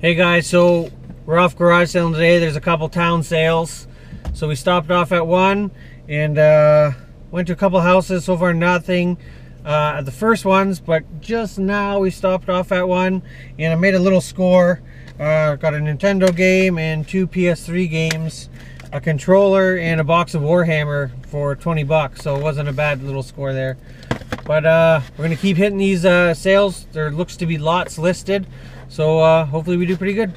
Hey guys, so we're off garage sale today. There's a couple town sales. So we stopped off at one and went to a couple houses. So far nothing at the first ones, but just now we stopped off at one and I made a little score. Got a Nintendo game and 2 PS3 games, a controller and a box of Warhammer for 20 bucks. So it wasn't a bad little score there. But we're gonna keep hitting these sales. There looks to be lots listed. So hopefully we do pretty good.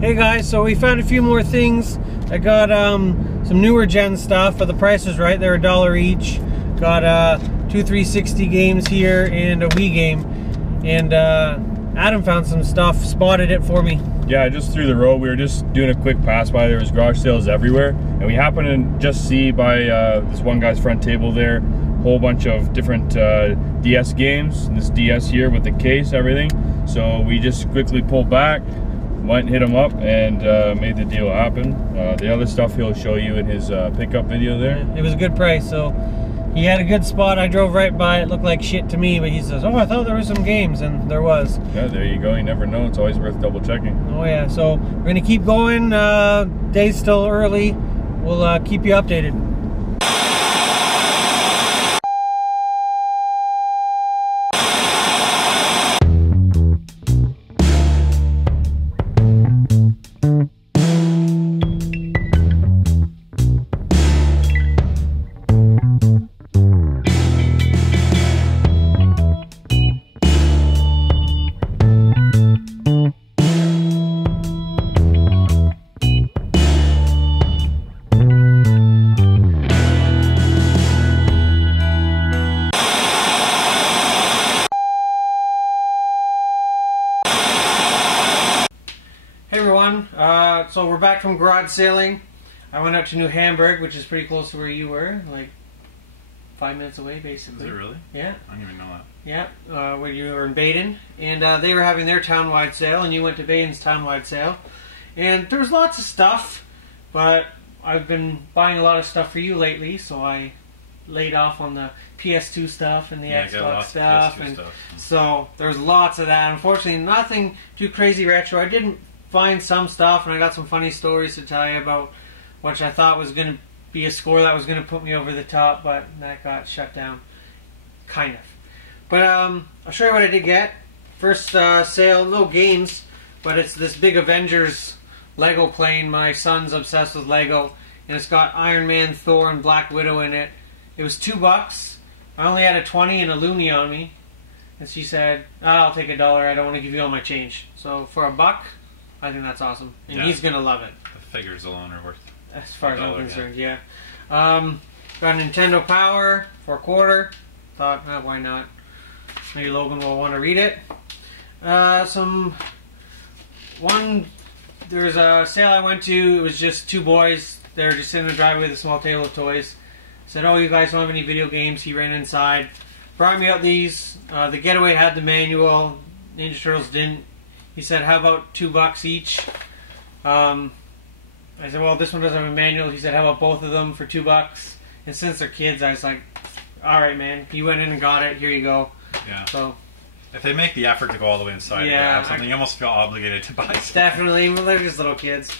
Hey guys, so we found a few more things. I got some newer gen stuff, but the price is right. They're $1 each. Got 2 360 games here and a Wii game. And Adam found some stuff, spotted it for me. Yeah, just through the road. We were just doing a quick pass by. There was garage sales everywhere. And we happened to just see by this one guy's front table there, whole bunch of different DS games. This DS here with the case, everything. So we just quickly pulled back, went and hit him up, and made the deal happen. The other stuff he'll show you in his pickup video there. It was a good price, so he had a good spot. I drove right by. It looked like shit to me, but he says, "Oh, I thought there was some games," and there was. Yeah, there you go. You never know. It's always worth double checking. Oh yeah. So we're gonna keep going. Day's still early. We'll keep you updated. Hey everyone, so we're back from garage sailing. I went up to New Hamburg, which is pretty close to where you were, like 5 minutes away basically. Is it really? Yeah. I didn't even know that. Yeah, where you were in Baden. And they were having their town-wide sale, and you went to Baden's town-wide sale. And there was lots of stuff, but I've been buying a lot of stuff for you lately, so I laid off on the PS2 stuff and the Xbox stuff. And so there's lots of that. Unfortunately, nothing too crazy retro. I didn't find some stuff, and I got some funny stories to tell you about, which I thought was going to be a score that was going to put me over the top, but that got shut down, kind of. But I'll show you what I did get. First sale, no games, but it's this big Avengers Lego plane. My son's obsessed with Lego, and it's got Iron Man, Thor, and Black Widow in it. It was $2. I only had a 20 and a loonie on me, and she said, "Oh, I'll take $1. I don't want to give you all my change." So for $1, I think that's awesome, and yeah, he's gonna love it. The figures alone are worth, as far as I'm concerned. Yeah. Got a Nintendo Power for $1. Thought, why not? Maybe Logan will want to read it. There's a sale I went to. It was just two boys. They were just sitting in the driveway with a small table of toys. Said, "Oh, you guys don't have any video games?" He ran inside, brought me out these. The Getaway had the manual. Ninja Turtles didn't. He said, "How about $2 each?" I said, "Well, this one doesn't have a manual." He said, "How about both of them for $2?" And since they're kids, I was like, "All right, man." He went in and got it. Here you go. Yeah. So if they make the effort to go all the way inside, yeah, and have something, you almost feel obligated to buy something. Definitely. Well, they're just little kids.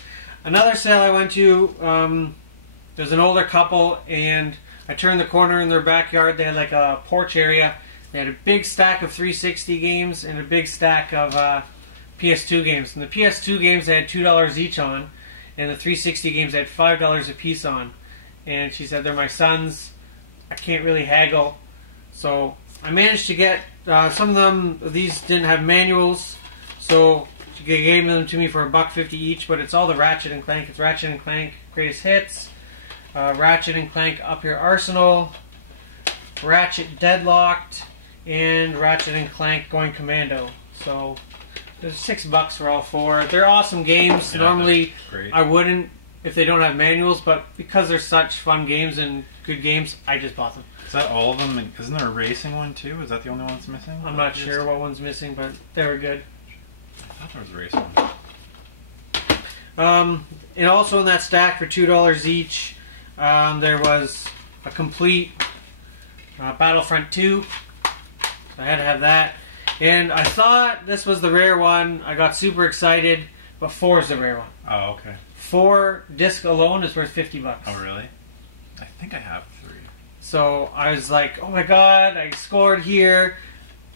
Another sale I went to. There's an older couple, and I turned the corner in their backyard. They had like a porch area. They had a big stack of 360 games and a big stack of PS2 games. And the PS2 games they had $2 each on, and the 360 games they had $5 a piece on. And she said, "They're my sons. I can't really haggle." So I managed to get some of them. These didn't have manuals, so she gave them to me for $1.50 each. But it's all the Ratchet and Clank. It's Ratchet and Clank Greatest Hits, Ratchet and Clank Up Your Arsenal, Ratchet Deadlocked, and Ratchet and Clank Going Commando. So there's $6 for all four. They're awesome games. Yeah, normally I wouldn't if they don't have manuals, but because they're such fun games and good games, I just bought them. Is that all of them? Isn't there a racing one too? Is that the only one that's missing? I'm not sure what one's missing, but they were good. I thought there was a racing one. And also in that stack for $2 each, there was a complete Battlefront 2. I had to have that. And I thought this was the rare one. I got super excited, but 4 is the rare one. Oh, okay. 4 disc alone is worth $50. Oh, really? I think I have 3. So I was like, oh my god, I scored here.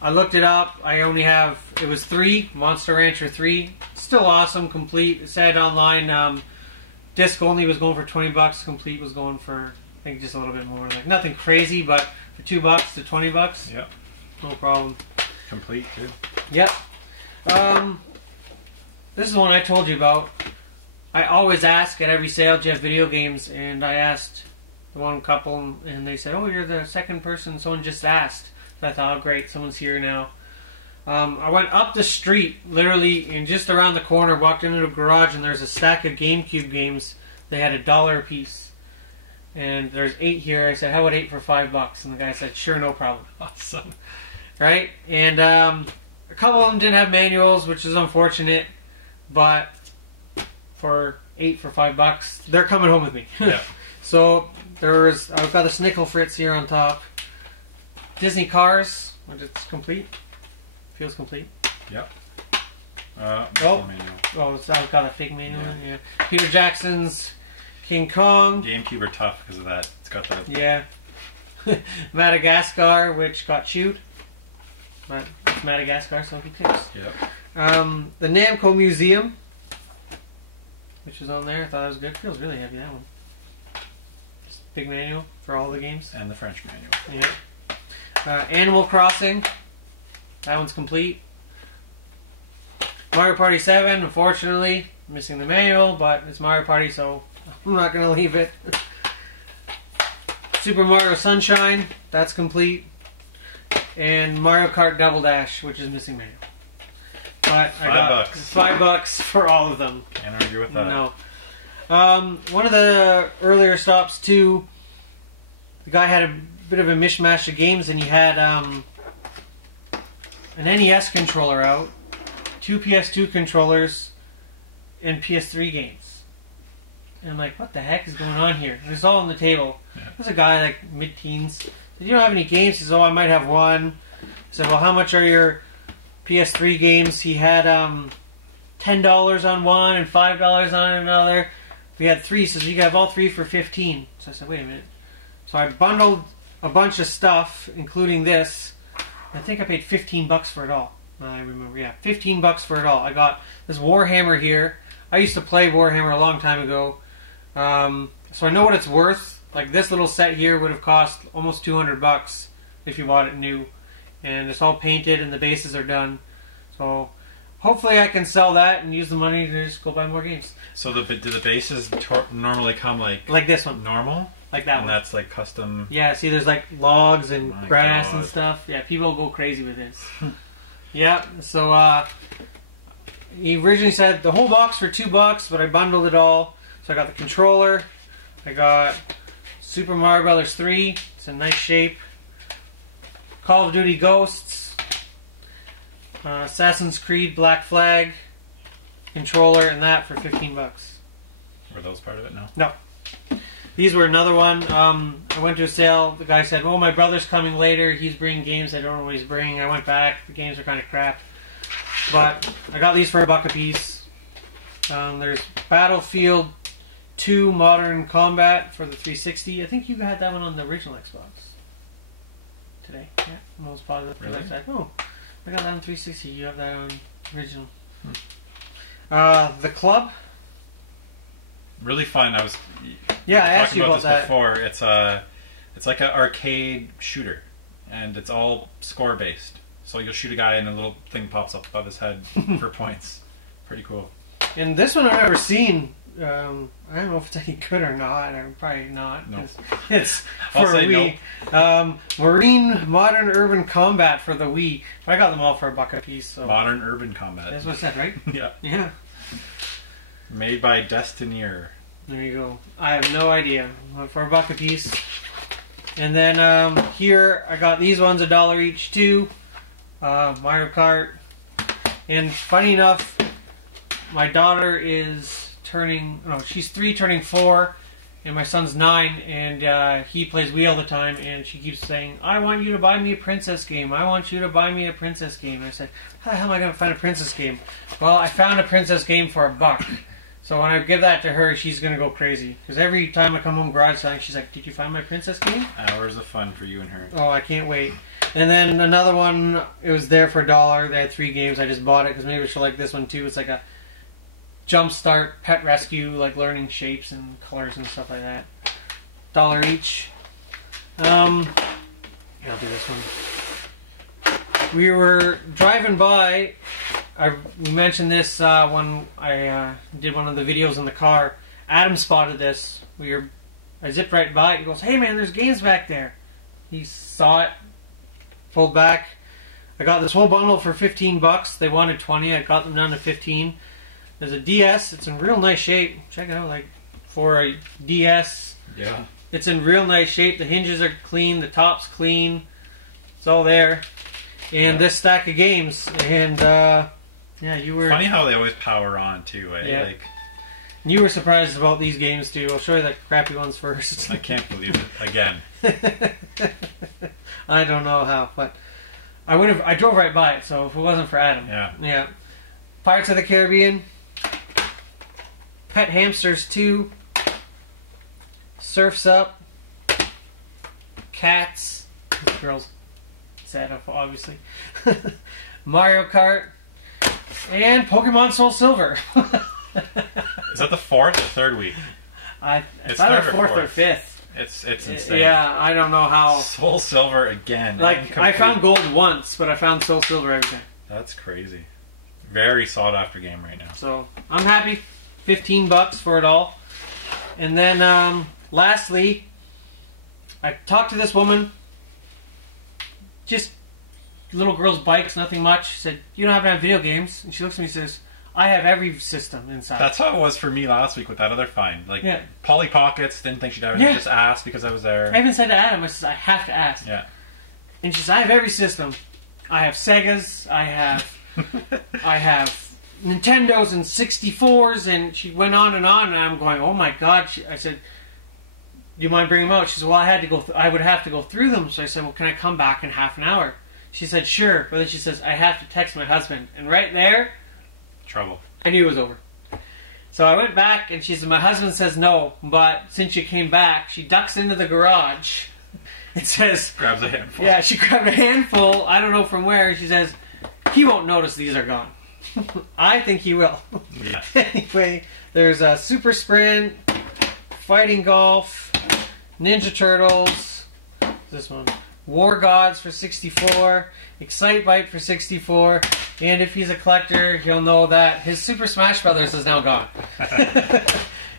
I looked it up. I only have, it was 3, Monster Rancher 3. Still awesome, complete. It said online, disc only was going for $20. Complete was going for, I think, just a little bit more. Like nothing crazy, but for $2 to $20. Yep. No problem. Complete too. Yep. This is the one I told you about. I always ask at every sale, do you have video games? And I asked the one couple, and they said, oh, you're the second person. Someone just asked. So I thought, oh, great, someone's here now. I went up the street, literally, and just around the corner, walked into the garage, and there's a stack of GameCube games. They had $1 a piece. And there's 8 here. I said, how about 8 for $5? And the guy said, sure, no problem. Awesome. Right? And a couple of them didn't have manuals, which is unfortunate. But for 8 for $5, they're coming home with me. Yeah. So I've got a Snickle Fritz here on top. Disney Cars, which it's complete. Feels complete. Yep. So I've got a fake manual. Yeah. Peter Jackson's King Kong. GameCube are tough because of that. It's got the Yeah. Madagascar, which got chewed. But it's Madagascar, so who cares? Yep. The Namco Museum, which is on there. I thought that was good. Feels really heavy, that one. Just big manual for all the games. And the French manual. Yeah. Animal Crossing. That one's complete. Mario Party 7, unfortunately, missing the manual, but it's Mario Party, so I'm not going to leave it. Super Mario Sunshine, that's complete. And Mario Kart Double Dash, which is missing manual. But I got $5 for all of them. Can't argue with that. No. One of the earlier stops too, the guy had a bit of a mishmash of games, and he had an NES controller out, 2 PS2 controllers, and Ps3 games. And I'm like, what the heck is going on here? It was all on the table. Yeah. There's a guy like mid-teens. Said, you don't have any games? He says, oh, I might have one. I said, well, how much are your PS3 games? He had $10 on one and $5 on another. We had 3, so you have all 3 for $15. So I said, wait a minute. So I bundled a bunch of stuff, including this. I think I paid $15 for it all. I remember, yeah, $15 for it all. I got this Warhammer here. I used to play Warhammer a long time ago, so I know what it's worth. Like this little set here would have cost almost $200 if you bought it new, and it's all painted and the bases are done. So hopefully I can sell that and use the money to just go buy more games. So do the bases normally come like this one, normal? Like that one. And that's like custom. Yeah, see, there's like logs and grass God. and stuff. Yeah, people go crazy with this. Yeah, so he originally said the whole box for $2, but I bundled it all. So I got the controller, I got Super Mario Brothers 3. It's in nice shape. Call of Duty Ghosts, Assassin's Creed Black Flag, controller, and that for $15. Were those part of it? No. No. These were another one. I went to a sale. The guy said, well, my brother's coming later. He's bringing games. I don't know what he's bringing. I went back. The games are kind of crap. But I got these for $1 a piece. There's Battlefield 2 Modern Combat for the 360. I think you had that one on the original Xbox today. Yeah, I'm almost positive. Really? I said, oh, I got that on 360. You have that on original. The Club. Really fun. I asked you about this that before. It's like an arcade shooter, and it's all score based. So you'll shoot a guy, and a little thing pops up above his head for points. Pretty cool. And this one I've never seen. I don't know if it's any good or not. Or probably not. No. It's for Wii. No. Marine Modern Urban Combat for the Wii. I got them all for $1 a piece. So. Modern Urban Combat. That's what it said, right? Yeah. Yeah. Made by Destineer. There you go. I have no idea. For $1 a piece. And then here I got these ones $1 each too. Mario Kart. And funny enough, my daughter is she's 3 turning 4, and my son's 9, and he plays Wii all the time, and she keeps saying, I want you to buy me a princess game. I want you to buy me a princess game. And I said, how the hell am I going to find a princess game? Well, I found a princess game for $1. So when I give that to her, she's going to go crazy. Because every time I come home garage selling, she's like, did you find my princess game? Hours of fun for you and her. Oh, I can't wait. And then another one, it was there for $1. They had 3 games. I just bought it because maybe she'll like this one too. It's like a Jumpstart Pet Rescue, like learning shapes and colors and stuff like that. $1 each. I'll do this one. We were driving by. We mentioned this when I did one of the videos in the car. Adam spotted this. I zipped right by it. He goes, hey man, there's games back there. He saw it, pulled back. I got this whole bundle for $15. They wanted 20. I got them down to 15. There's a DS. It's in real nice shape. Check it out, like for a DS. Yeah. It's in real nice shape. The hinges are clean. The top's clean. It's all there. And this stack of games. And yeah, you were funny how they always power on too. Eh? Yeah. Like, you were surprised about these games too. I'll show you the crappy ones first. I can't believe it again. I don't know how, but I drove right by it. So if it wasn't for Adam, yeah. Pirates of the Caribbean, Pet Hamsters 2, Surf's Up, Cats, girls sad obviously, Mario Kart, and Pokemon Soul Silver. Is that the 4th or 3rd week? It's either 4th or 5th. It's insane. Yeah, I don't know how. Soul Silver again. Like, I found gold once, but I found Soul Silver every time. That's crazy. Very sought after game right now. So, I'm happy. $15 for it all. And then, lastly, I talked to this woman. Just little girl's bikes, nothing much. She said, you don't happen to have video games? And she looks at me and says, I have every system inside. That's how it was for me last week with that other find. Like, Polly Pockets, didn't think she'd have it. Just asked because I was there. I even said to Adam, I said, I have to ask. Yeah. And she says, I have every system. I have Segas, I have Nintendos and 64s, and she went on, and I'm going, oh my god. I said, do you mind bringing them out? She said, well, I would have to go through them. So I said, well, can I come back in half an hour? She said, sure. But then she says, I have to text my husband. And right there, trouble. I knew it was over. So I went back, and she said, my husband says no, but since you came back, she ducks into the garage. It says... grabs a handful. Yeah, she grabbed a handful, I don't know from where. She says, he won't notice these are gone. I think he will. Yeah. Anyway, there's a Super Sprint, Fighting Golf, Ninja Turtles, this one, War Gods for 64, Excitebike for 64, and if he's a collector, he'll know that his Super Smash Brothers is now gone.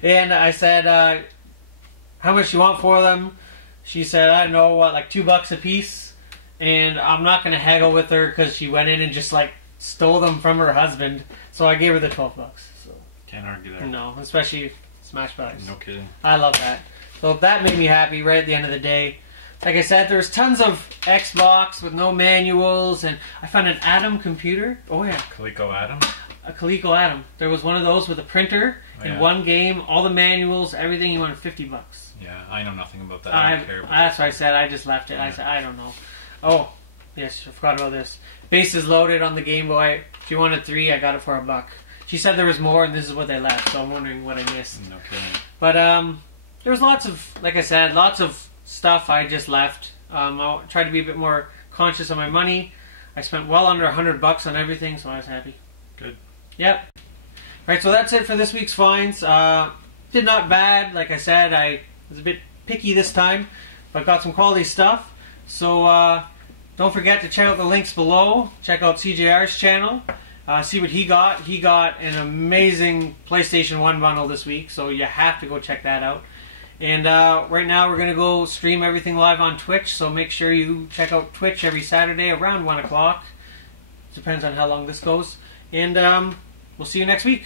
And I said, how much you want for them? She said, I don't know, what, like $2 a piece? And I'm not going to haggle with her because she went in and just like stole them from her husband. So I gave her the $12. So can't argue there. No, especially Smash Brothers. No kidding. I love that. So that made me happy right at the end of the day. Like I said, there's tons of Xbox with no manuals, and I found an Atom computer. Oh yeah. Coleco Atom? A Coleco Atom. There was one of those with a printer in one game, all the manuals, everything. You wanted $50. Yeah, I know nothing about that. I don't care about that's what I said. I just left it. Yeah. I said, I don't know. Oh, yes, I forgot about this. Bases loaded on the Game Boy. She wanted 3. I got it for $1. She said there was more, and this is what they left. So I'm wondering what I missed. No kidding. But there was lots of, like I said, lots of stuff I just left. I tried to be a bit more conscious of my money. I spent well under $100 on everything, so I was happy. Good. Yep. Right, so that's it for this week's finds. Did not bad. Like I said, I was a bit picky this time, but got some quality stuff. So don't forget to check out the links below. Check out SEEJayAre's channel. See what he got. He got an amazing PlayStation 1 bundle this week, so you have to go check that out. And right now we're going to go stream everything live on Twitch, so make sure you check out Twitch every Saturday around 1 o'clock. Depends on how long this goes. And we'll see you next week.